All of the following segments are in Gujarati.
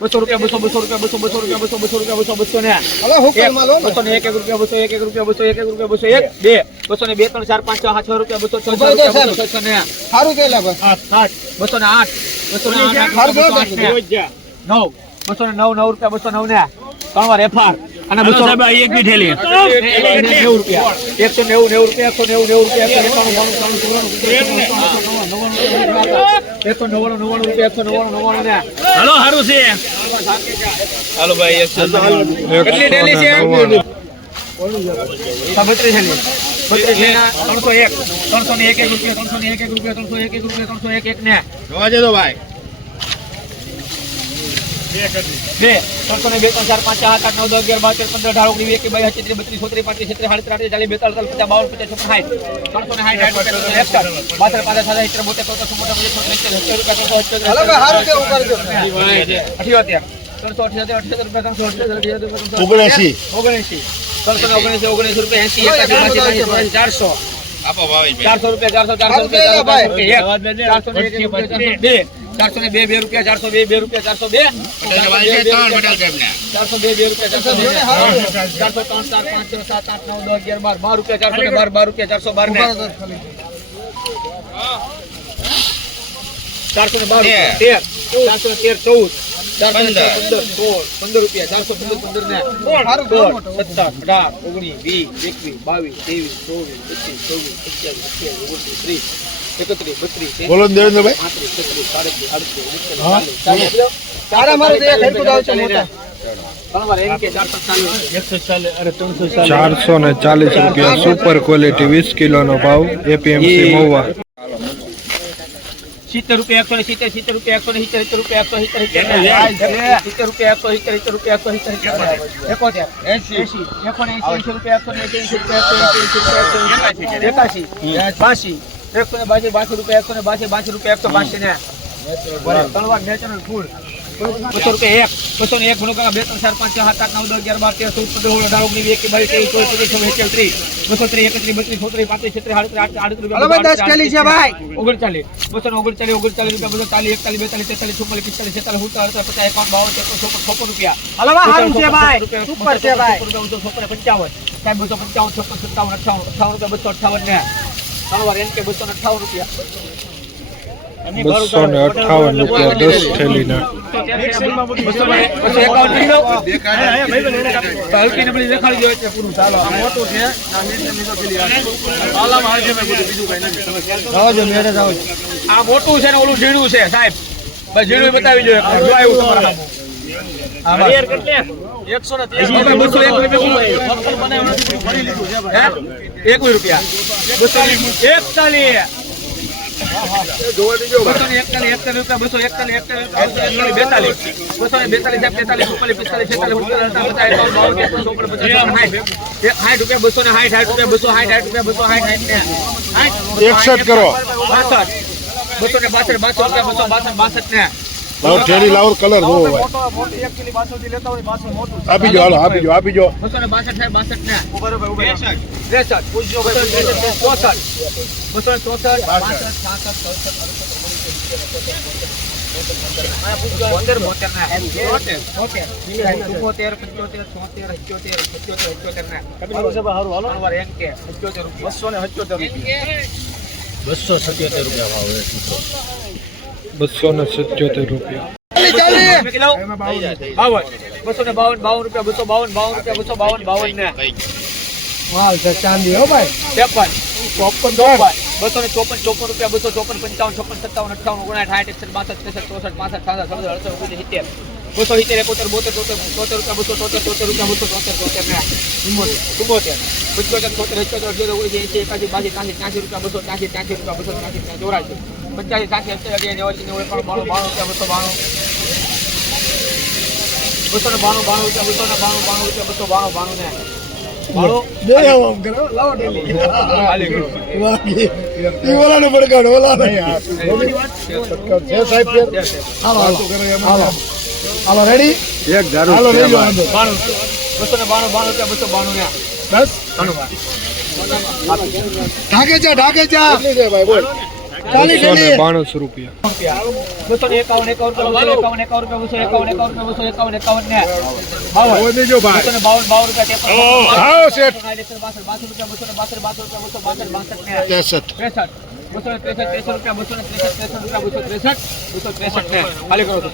બસો રૂપિયા બસો બસો રૂપિયા બસો બસો રૂપિયા બસો બસો રૂપિયા બસો બસો ને. બસો ને એક એક રૂપિયા બસો એક એક રૂપિયા બસો એક એક રૂપિયા બસો એક બે. બસો ને બે ત્રણ ચાર પાંચ છ છ રૂપિયા બસો છ. બસો ને સારું કેલા આઠ. બસો ને આઠ બસો ને આઠ નવ. બસો ને નવ નવ રૂપિયા બસો નવ ને ત્રણ વાર એફઆર. અને બસો એક બી ઠેલી નેવું રૂપિયા. એકસો નેવું નેવું રૂપિયા એકસો નેવું નેવું રૂપિયા એકસો એકાણું એકસો નવ્વાણું નવ્વાણું રૂપિયા એકસો નવ્વાણું નવ્વાણું ને હાલો સારું છે. હાલો ભાઈ એકસો કેટલી ડેલી છે? બત્રીસ ત્રણસો એક. ત્રણસો ને એક એક રૂપિયા ત્રણસો ને એક એક રૂપિયા ત્રણસો એક એક રૂપિયા ત્રણસો એક એક ને. જોવા દેજો ભાઈ. બે ત્રણસો ને બે ત્રણ ચાર પાંચ સાત આઠ નવ દસ અગિયાર બાર તેર પંદર અઢાર ઓગણીસ બત્રીસ છોત્રીસ પાંત્રીસ છત્રીસ સાડત્રીસ ચાલીસ બેતાલીસ પચાસ બાવન પચાસ છપ્પન સાઠ. ત્રણસો ને સાઠ એકસઠ બાસઠ પાંચ સાત સિત્તેર બોતેર ત્રાસી ચોરાસી ચારસો. આપો ભાઈ. ચારસો રૂપિયા ચારસો ચારસો રૂપિયા ચારસો ચારસો રૂપિયા. એક. ચારસો રૂપિયા ચારસો બે. ચારસો ને બે બે રૂપિયા ચારસો બે બે રૂપિયા ચારસો બે. ચારસો બે બે રૂપિયા. ચારસો બે ચારસો ત્રણ ચાર પાંચ છ સાત આઠ નવ દસ અગિયાર બાર. બાર રૂપિયા ચારસો ને બાર બાર રૂપિયા ચારસો બાર ને. ચારસો ને બાર તેર. ચારસો ને તેર ચૌદ. ચારસો પંદર. સોળ. પંદર રૂપિયા ચારસો પંદર પંદર ને. સોળ. સત્તર અઢાર ઓગણીસ વીસ એકવીસ બાવીસ ત્રેવીસ ચોવીસ પચીસ ચોવીસ સત્યાવીસ અઠ્યાવીસ ઓગણત્રીસ ત્રીસ. બોલો ને દેવેન્દ્રભાઈ પાંત્રીસ છત્રીસ સાડત્રીસ આડત્રીસ ઓગણત્રીસ, ચાલીસ, ચાલીસ. તારા મારે તો એક હેરકુટ આવશે મોટા ત્રણ વાર એમ કે ચારસો ચાલીસ ચારસો ને ચાલીસ રૂપિયા સુપર ક્વોલિટી વીસ કિલોનો ભાવ એપીએમસી મહુવા સિત્તેર રૂપિયા એકસો ને સિત્તેર સિત્તેર રૂપિયા એકસો ને સિત્તેર સિત્તેર રૂપિયા એકસો સિત્તેર સિત્તેર સિત્તેર રૂપિયા એકસો સિત્તેર સિત્તર રૂપિયા એકસો સિત્તેર સિત્તેર એકોતેર એસી એકો ને એસી એસી રૂપિયા એકસો ને એસી એસી રૂપિયા એકસો એસી એસી રૂપિયા એકસો એકાસી બાસી એકસો ને બાસી બાસી રૂપિયા એકસો ને બાસી બાસી રૂપિયા એકસો બાસી ને ત્રણ વાર નેચરલ ફૂડ બસો રૂપિયા એક બસો ને એક ગુણો કાકા બે ત્રણ ચાર પાંચ છ સાત આઠ નવ દસ અગિયાર બાર તેર ચૌદ પંદર સોળ અઢાર ઓગણીસ વીસ એકવીસ બાવીસ ત્રેવીસ ચોવીસ પચીસ છવ્વીસ સત્યાવીસ ત્રીસ બસો ત્રીસ એકત્રીસ બત્રીસ ચોત્રીસ પાંત્રીસ છત્રીસ સાડત્રીસ આડત્રીસ આડત્રીસ હાલો ભાઈ, દસ કેલી છે ભાઈ. ઓગણચાલીસ બસો ને ઓગણચાલીસ ઓગણચાલીસ રૂપિયા બસો ચાલીસ એકતાલીસ બેતાલીસ તેતાલીસ ચુમ્માલીસ પિસ્તાલીસ છેતાલીસ સુડતાલીસ અડતાલીસ પચાસ એકાવન બાવન ત્રેપન ચોપન છપ્પન રૂપિયા હાલો ભાઈ, સારું છે ભાઈ. સુપર છે ભાઈ. પંચાવન સાહેબ બસો પંચાવન છપ્પન સત્તાવન અઠાવન અઠાવન રૂપિયા બસો અઠાવન ને ત્રણ વાર એમ કે બસો ને અઠાવન રૂપિયા. બસો ને અઠાવન રૂપિયા દસ થેલીના. આ મોટું છે ની ઓલું ઝીણું છે સાહેબ. ઝીણું બતાવી જોઈએ બસ. એકસો ને એક રૂપિયા એકતાલીસ. એકસઠ કરો. બાસઠ. બસો ને બાસઠ બાસઠ રૂપિયા બસો બાસઠ બાસઠ ને. લાવો ઠેલી લાવો કલર જોવો ભાઈ મોટી એક કિલો બાસુથી લેતા હોય બાસુ મોટું. આપી જો હાલો આપી જો આપી જો. પૂછજો બસો સત્યોતેર રૂપિયા ભાવ બસો ને સિત્યોતેર રૂપિયા. બાવન બસો ને બાવન બાવન રૂપિયા બસો બાવન બાવન રૂપિયા બસો બાવન બાવન ને. માલ છે ચાંદી હો ભાઈ. ત્રેપન ચોપન ચોપન. બસો ને ચોપન ચોપન રૂપિયા બસો ચોપન પંચાવન છપ્પન સત્તાવન અઠાવન ઓગણસાઠ સાઠ એકસઠ બાસઠ ત્રેસઠ ચોસઠ પાસઠ સાસઠ સડસઠ અડસઠ ઓગણીસ સિત્તેર. બસો સિત્તેર એકોતેર બોતેર તોતેર તોતેર રૂપિયા બસો તોતેર તોતેર રૂપિયા બસો તોતેર તોતેર ને. ચુમ્મોતેર પંચોતેર છોતેર અઠ્યોતેર અઠ્યોતેર ઓગણીસ એંસી એકાસી બાસી ત્યાંસી ત્યાંસી રૂપિયા બસો ત્યાંસી ત્યાંસી રૂપિયા બસો ત્યાંસી ત્યાં ચોરાસી. ત્યાંસી અત્યાસી અગિયાર નેવાસી નેવું એકાણું બાણું બાણું રૂપિયા બસો બાણું. બસો ને બાણું બાણું રૂપિયા બસો ને. બાણું. બાણું રૂપિયા બસો બાણું બાણું ને ઓલાને છે. ઢાકે જા ઢાકે ભાઈ બોલ. બસો ને ચાલીસ બાણું રૂપિયા. બસો ને એકાવન એકાવન એકાવન એકાવન એકાવન બસો એકાવન એકાવન બસો એકાવન એકાવન ને બાવન. બસો ને બાવન બાવન રૂપિયા ત્રેપન આવો શેઠ બાસઠ બાસઠ રૂપિયા બસો ને બાસઠ બાસઠ રૂપિયા બસો બાસઠ બાસઠ ને ત્રેસઠ. ત્રેસઠ. બસો ને ત્રેસઠ ત્રેસઠ રૂપિયા બસો ને ત્રેસઠ ત્રેસઠ રૂપિયા બસો ત્રેસઠ બસો ત્રેસઠ ને. ખાલી કરો તો.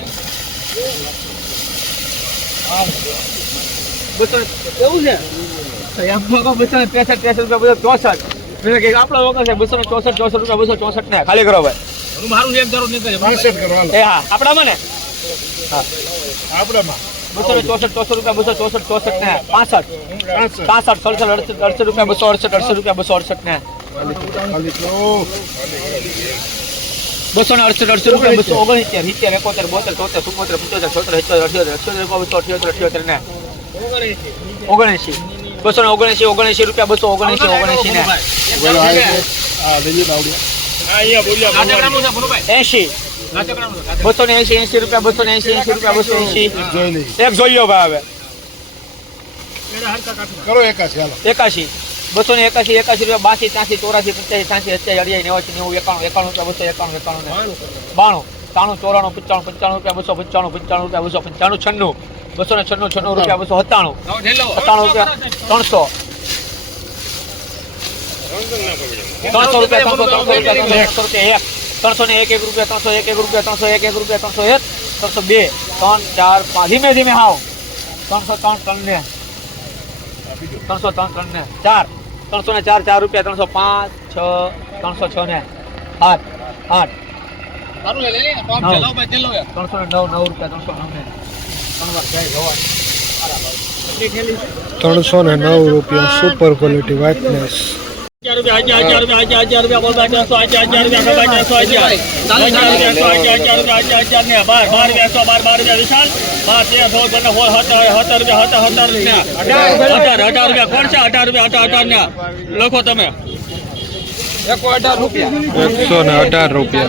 બસો ને- એવું છે? તો એમ લોકો બસો ને ત્રેસઠ ત્રેસઠ રૂપિયા બસો ચોસઠ. મેં કે આપણા વખત છે બસો ચોસઠ ચોસઠ રૂપિયા બસો ચોસઠ ને. ખાલી કરો ભાઈ. મારું એક જરૂર નીકળે એ હા આપણામાં ને? આપણામાં. બસો ને ચોસઠ ચોસઠ રૂપિયા બસો ચોસઠ ચોસઠ ને. પાસઠ. પાસઠ. સડસઠ અડસઠ અડસઠ રૂપિયા બસો અડસઠ અડસઠ રૂપિયા બસો અડસઠ ને. બસો ને અડસઠ અડસઠ રૂપિયા બસો ઓગણસિત્તેર સિત્તેર એકોતેર બોતેર તોતેર ચુમ્મોતેર પંચોતેર છોતેર અઠ્યોતેર અઠ્યોતેર અઠ્યોતેર બસો અઠ્યોતેર અઠ્યોતેર ને. ઓગણએંશી. બસો ને ઓગણએંશી ઓગણએંશી રૂપિયા બસો ઓગણએંશી ઓગણએંશી ને. એંશી. બસો ને એસી એસી રૂપિયા બસો ને એસી એસી રૂપિયા બસો એસી એક જોઈ લો ભાઈ હવે. કરો એકાશી એકાશી. બસો ને એકાશી એકાશી રૂપિયા બાસી ત્યાંસી ચોરાસી પચાસી ત્યાંસી અત્યાસી અઢિયાસી નેવાસી નેવું એકાણું એકાણું રૂપિયા બસો એકાણું એકાણું બાણું. ત્રાણું ચોરાણું પંચાણું પંચાણું રૂપિયા બસો પંચાણું પંચાણું રૂપિયા બસો પંચાણું છન્નું. બસો ને છન્નું છન્નું રૂપિયા બસો સત્તાણું. સત્તાણું રૂપિયા. ત્રણસો. ત્રણસો રૂપિયા ત્રણસો ત્રણસો રૂપિયા ત્રણસો રૂપિયા એક ત્રણસો ને એક એક રૂપિયા ત્રણસો એક એક રૂપિયા ત્રણસો એક એક રૂપિયા ત્રણસો એક ત્રણસો બે. ત્રણ ચાર પાંચ. ધીમે ધીમે હાવ. ત્રણસો ત્રણ ત્રણ ને ત્રણસો ત્રણ ત્રણ ને ચાર. ત્રણસો ને ચાર ચાર રૂપિયા ત્રણસો પાંચ છ ત્રણસો છ ને. આઠ આઠ. ત્રણસો ને નવ નવ રૂપિયા ત્રણસો નવ ને ત્રણ વાર જાય જવા ત્રણસો ને નવ રૂપિયા સુપર ક્વોલિટી વ્હાઇટનેસ લખો તમે એકસો ને અઢાર રૂપિયા.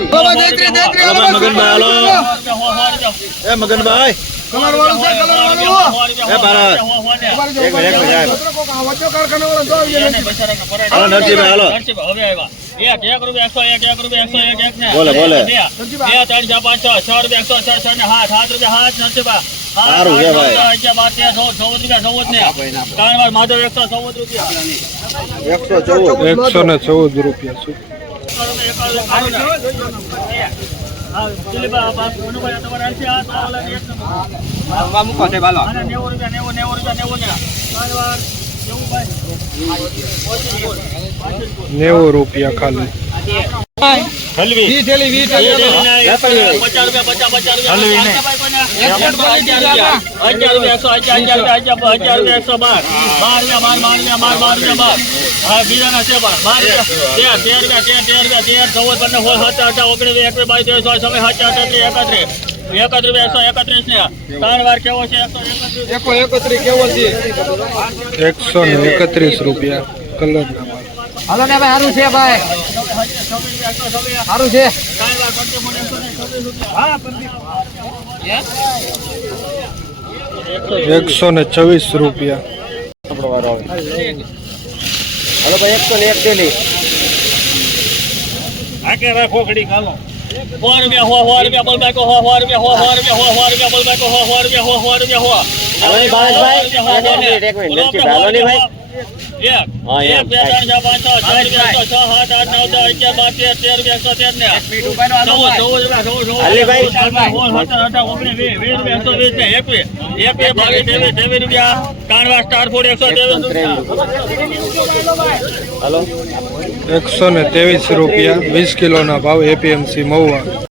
એ મગનભાઈ. કલર વાળું છે કલર વાળું એ ભારત. એક મિનિટ, એક મિનિટ. વચ્ચે કારખાના વાળો તો આવી જાય હાલો, નરસિંહભાઈ, હાલો. હવે આવ્યા. એક એક રૂપિયા એકસો એક એક રૂપિયા એકસો એક એક ને. બોલે, બોલે. બે બે ત્રણ ચાર પાંચ છ છ રૂપિયા એકસો છ છ ને સાત સાત રૂપિયા સાત નરસિંહભાઈ. સાત, સારું છે, ભાઈ. અગિયાર, બાર, તેર, ચૌદ, ચૌદ રૂપિયા ચૌદ ને. ત્રણ વાર માધવ એકસો ચૌદ રૂપિયા. એકસો ચૌદ. એકસો ને ચૌદ રૂપિયા ઓલા એક નંબર. નેવું રૂપિયા, નેવું, નેવું રૂપિયા, નેવું ને. નેવું ભાઈ. નેવું રૂપિયા ખાલી પચાસ રૂપિયા, પચાસ, પચાસ રૂપિયા. એકસો એકસો. હા, બીજાના છે બાર. તેર, તેર રૂપિયા, તેર, તેર રૂપિયા, તેર, ચૌદ, પંદર, સોળ, સત્તર, અઢાર, ઓગણીસ, વીસ, એકવીસ, બાવીસ, ત્રેવીસ, ચોવીસ, છવ્વીસ, સત્યાવીસ, અઠ્યાવીસ, એકત્રીસ. એકત્રીસ રૂપિયા, એકસો એકત્રીસ ને ત્રણ વાર કેવો છે એકસો એકત્રીસ એકસો ને એકત્રીસ રૂપિયા કલર ના હાલો ને ભાઈ સારું છે ભાઈ સારું છે એકસો ને છવ્વીસ રૂપિયા. હાલો ભાઈ એકસો ને એક થેલી આકે રાખો ઘડી ખાલો સો રૂપિયા હો સો રૂપિયા બોલ બાકો હો સો રૂપિયા હો સો રૂપિયા હો સો રૂપિયા બોલ બાકો હો રૂપિયા હો સો રૂપિયા હો હાલો ને એક મિનિટ, એક મિનિટ, હાલો ભાઈ. એકસો ને ત્રેવીસ રૂપિયા. વીસ કિલોના ભાવ એપીએમસી મહુવા.